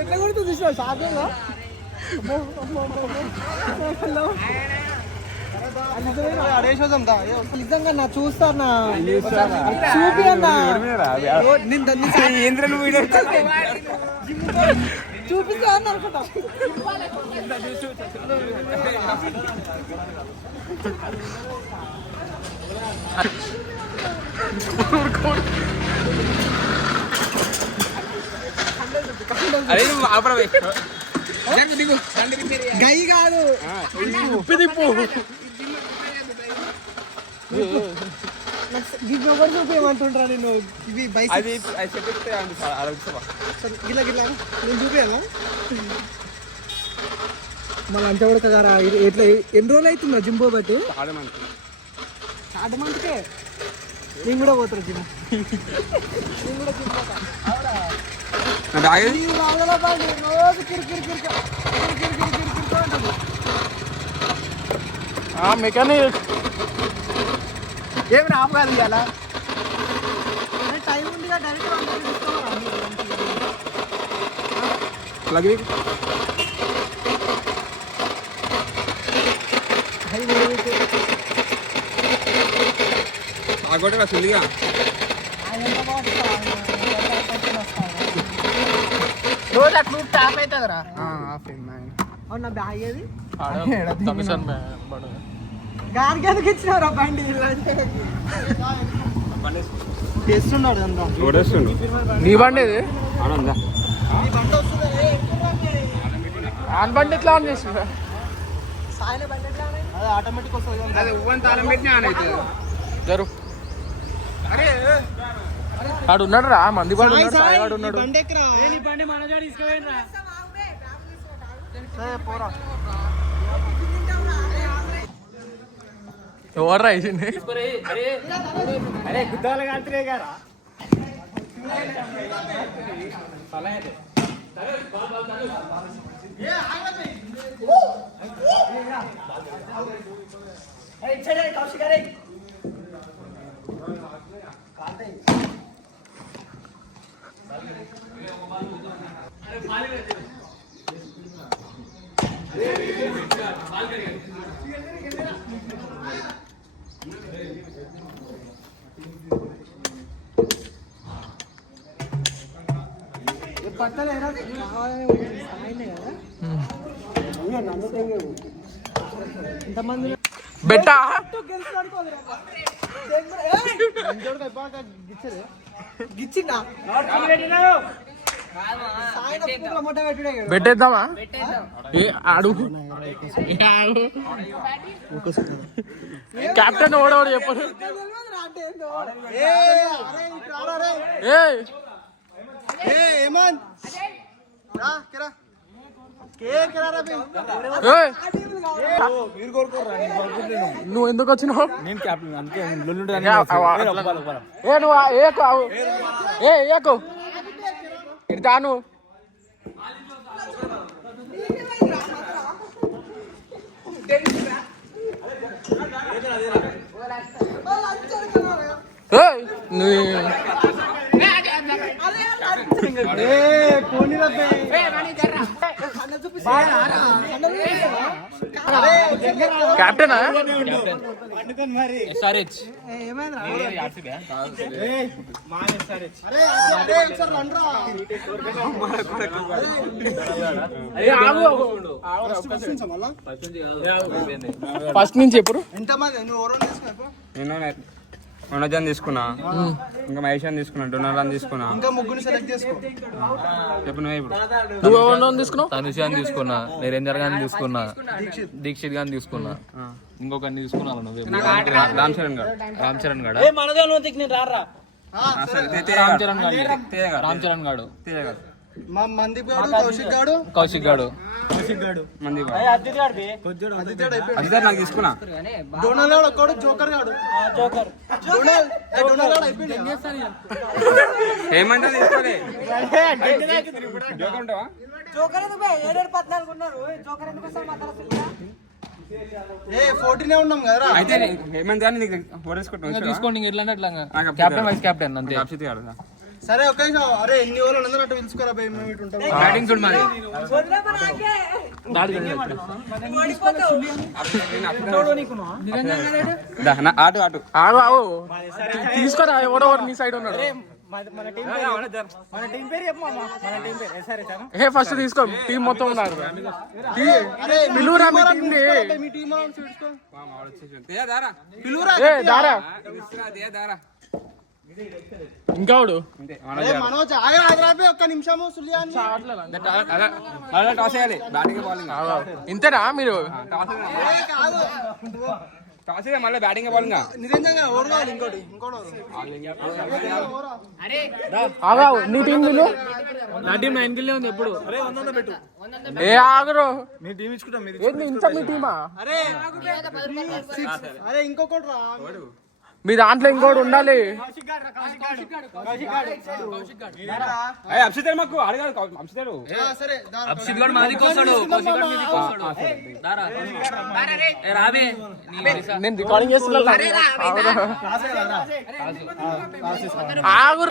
ఎట్లా కొడుతుంది చూసినా షాకులో నిజంగా నా చూస్తానా చూపి అన్నా చూపిస్తా అని అనుకుంటా గై కాదు గిన్నె చూపేయమంటుంటా నేను ఇవి గిల్ల గిల్ల నేను చూపేయాలా మళ్ళీ అంత కూడా కదా ఎట్లా ఎన్ని రోజులు అవుతుందా జింబో బట్టి ఆడమంటే నేను కూడా పోతున్నా జిమ్ నేను కూడా జిమ్ పోతా రోజు మెకానిక్ ఏమి రాము కాదు ఇవాళ టైం ఉంది డైరెక్ట్ ఆగోటే వస్తుందిగా రోజు అట్లా టాప్ అవుతుందిరా అవునా బ్యాగ్ ఏది గారికి ఎందుకు ఇచ్చినారా బండి చేస్తున్నాడు నీ బండి ఇది ఆన్ బండి ఎట్లా ఆన్ చేసి ఆటోమేటిక్ వస్తుంది జరు ఆడు ఉన్నాడు రా మంది వాడు ఉన్నాడు ఉన్నాడు ఎవరు రాసింది బెట్టా పెట్టేద్దామా అడుగు కెప్టెన్ ఓడవాడు చెప్పడు నువ్వు ఎందుకు వచ్చినావు ఏకు ఇడతాను కెప్టెనా ఫస్ట్ నుంచి ఎప్పుడు మనోజన్ తీసుకున్నా, ఇంకా మహేష్ తీసుకున్నా, డొనాల్డ్ తీసుకున్నా, ఇంకా ముగ్గురు సెలెక్ట్ చేసుకో. చెప్పు నువ్వు ఇప్పుడు. నువ్వు ఎవరిని తీసుకున్నావు? తనుషాన్ని తీసుకున్నా, నిరంజన్ గారిని తీసుకున్నా, దీక్షిత్ గారిని తీసుకున్నా, ఇంకొకరిని తీసుకున్నా. నువ్వు రామ్ చరణ్ గారు. రామ్ చరణ్ గారు కౌశిక్ గాడు నాకు తీసుకున్నా. ఏమంటే తీసుకోలే. అయితే హేమంత్ గారిని తీసుకోండి. ఎట్లా కెప్టెన్ వైస్ కెప్టెన్ అంతే. సరే ఒక్క నిమిషం. అరే ఎన్ని ఓవర్లు అందరూ అట్టు పిలుచుకోరా భయ్, మేము ఇటు ఉంటాం. బ్యాటింగ్ చూడు మరి ఆటు ఆటు ఆగు తీసుకోరా, ఎవడెవరు నీ సైడ్ ఉన్నాడు. మన టీం పేరు చెప్పు మామ. మన టీం పేరు సరే సార్. ఏ ఫస్ట్ తీసుకో, టీం మొత్తం ఉన్నారు. పిలువురా మీ టీంని. మీ టీం చూసుకో. ఏ దారా ఇంకాడు మనోజ్ ఆగా ఆదరాపే ఒక్క నిమిషము సుల్యాన్ని. టాస్ వేయాలి, బ్యాటింగ్ బౌలింగ్ ఇంతేనా మీరు? టాస్ వేయాలి మళ్ళీ బ్యాటింగ్ బౌలింగ్. నిజంగా ఓవర్ కావాలి. ఇంకోటి ఆగా నీ టీం వీళ్ళు. నా టీం 9 కిల్లే ఉంది ఎప్పుడు. పెట్టు. ఏ ఆగరు, మీ టీం ఇచ్చుకుంటాం. ఏంది ఇంత మీ టీమా? అరే ఇంకొకటి రా. మీ దాంట్లో ఇంకోటి ఉండాలి. అప్సితారు మాకు అడగాలి. అప్సితారు సరే అభిషేక్ గారు మాది కోసాడు, కౌశిక్ గారు మీది కోసాడు. దారా ఏ రాబే నేను రికార్డింగ్ చేస్తున్నా. ఆగురు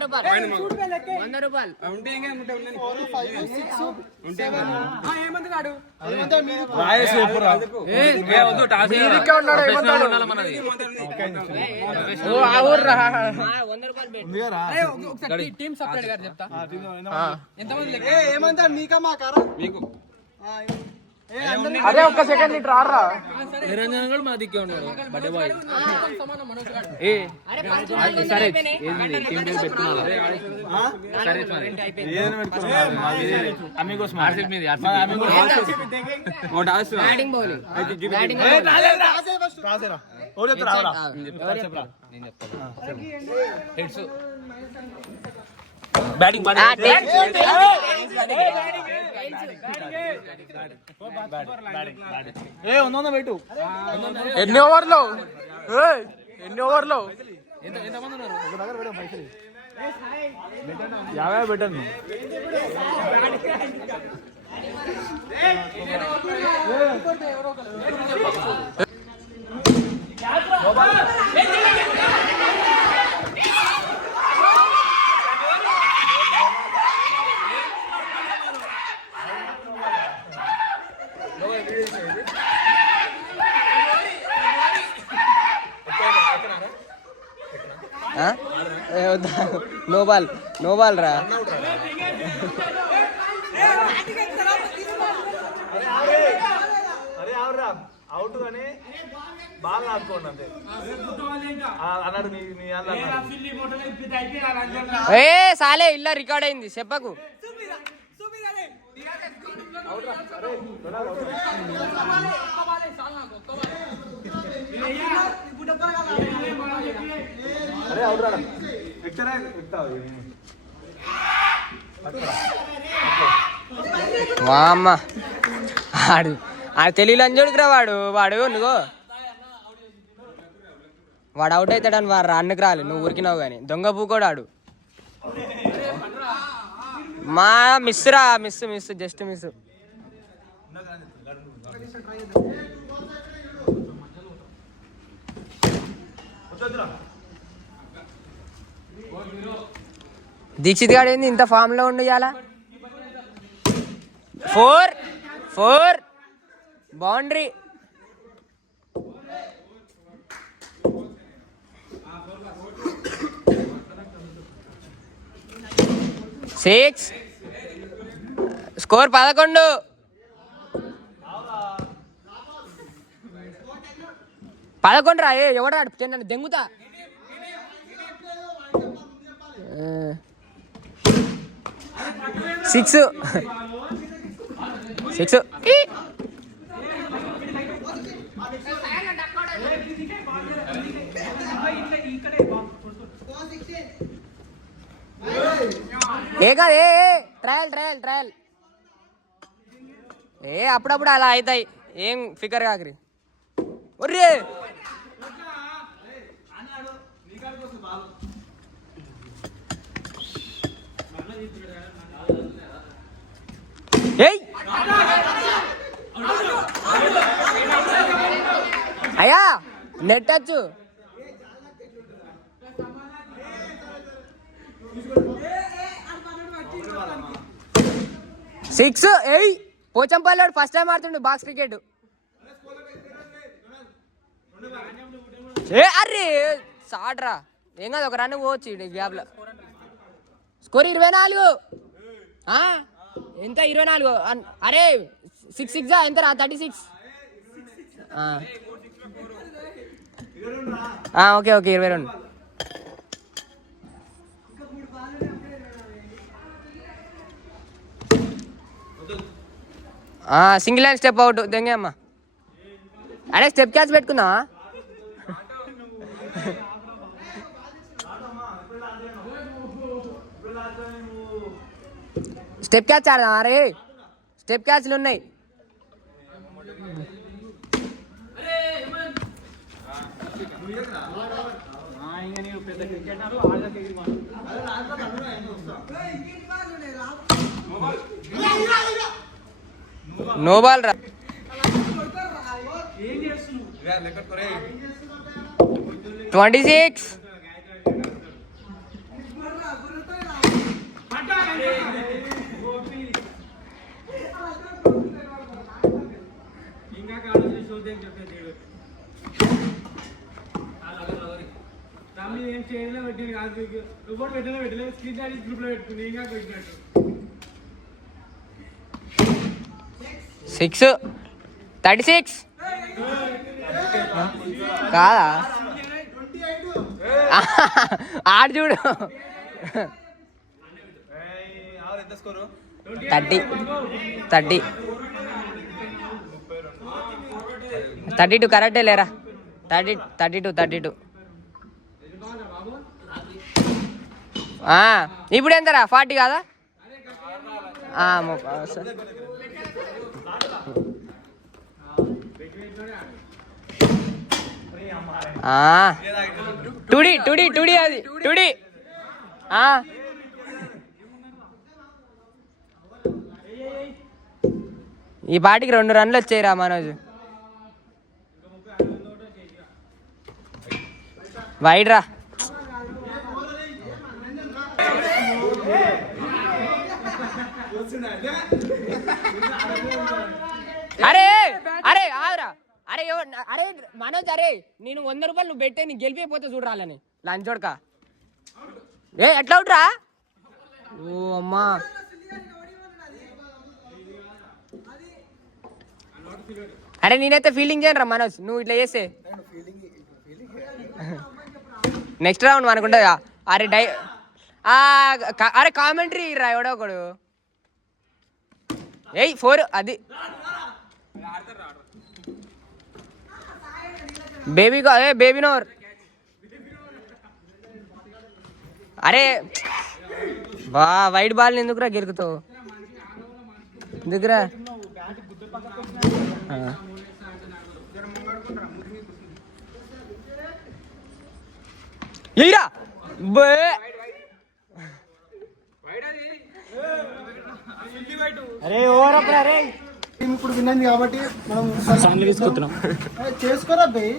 ఉన్నాడు ఏమంటాడు మనది. ఏమంటారు మీకా మా కారా మీకు అదే ఒక్క సెకండ్ ఇటు రారా. నిరంజన్ కూడా మా దిక్కే ఉన్నాడు. బర్త్డే బాయ్ ఏ సరే టీం పేరు పెట్టుకున్నా. సరే బ్యాటింగ్ బౌలింగ్ బ్యాటింగ్ పెట్టు. ఎన్ని ఓవర్లు? ఎన్ని ఓవర్లు? ఎంతమంది ఉన్నారు? 50 పెట్టాను. నో బాల్ రా. అవుట్ గానీ బాల్ ఆడుకోండి అంతే అన్నాడు. ఏ సాలే ఇల్లా రికార్డ్ అయింది చెప్పకు. వామ్మ ఆడు తెలియదు అంజోడుకురా వాడు నువ్వు వాడు అవుట్ అవుతాడని వాడు రన్నుకు రాలి. నువ్వు ఉరికినావు కానీ దొంగ పూకోడు ఆడు. మా మిస్ రా, మిస్ జస్ట్ మిస్. దీక్షిత్ గాడు ఏంది ఇంత ఫామ్ లో ఉండు ఇవాళ. 4 బౌండరీ. Six score 11. రా. ఎవడా నన్ను దెంగుతా. 6 ట్రయల్ అప్పుడప్పుడు అలా అవుతాయి. ఏం ఫికర్ కాకరి. ఒర్రే అయ్యా net touch. 6 8 Pochampally first time ఆడుతుండు బాక్స్ క్రికెట్. ఏ అరే సాడ్రా ఏం కాదు, ఒక రన్ పోవచ్చు ఈ గ్యాప్లో. స్కోర్ 24. ఎంత 24? అరే 6 6 ఎంతరా? 36. Okay okay 22. Single hand step out దెంగే అమ్మ. అరే స్టెప్ క్యాచ్ పెట్టుకుందా? స్టెప్ క్యాచ్ ఆడదాం. అరే స్టెప్ క్యాచ్లు ఉన్నాయి. నో బాల్ రా. 26. సిక్స్ 36 కాదా? ఆడు చూడు 32 కరెక్టే లేరా. 32. ఇప్పుడు ఎంతరా? 40 కాదా? టుడి అది టుడి. ఈ పాటికి 2 రన్లు వచ్చాయిరా మనోజ్. వైడ్ రా. అరే అరే ఆవురా. అరే అరే మనోజ్, అరే నేను 100 రూపాయలు నువ్వు పెట్టే నీకు గెలిపిపోతే చూడరాలని లంచ్ చూడక. ఎట్లా అవుట్రా? ఓ అమ్మా. అరే నేనైతే ఫీల్డింగ్ చేయను రా మనోజ్, నువ్వు ఇట్లా చేస్తే. నెక్స్ట్ రౌండ్ మనకుంటా. అరే అరే కామెంటరీ రా ఎవడో ఒకడు. 4 అది బేబీ నోర్. అరే బా వైట్ బాల్ ఎందుకురా గెలుకుతావు? ఎందుకురా? ఏరా అరే ఓవర్ అప్పుడు. అరే ఇప్పుడు విన్నది కాబట్టి మనం తీసుకుంటున్నాం. చేసుకోరా బై.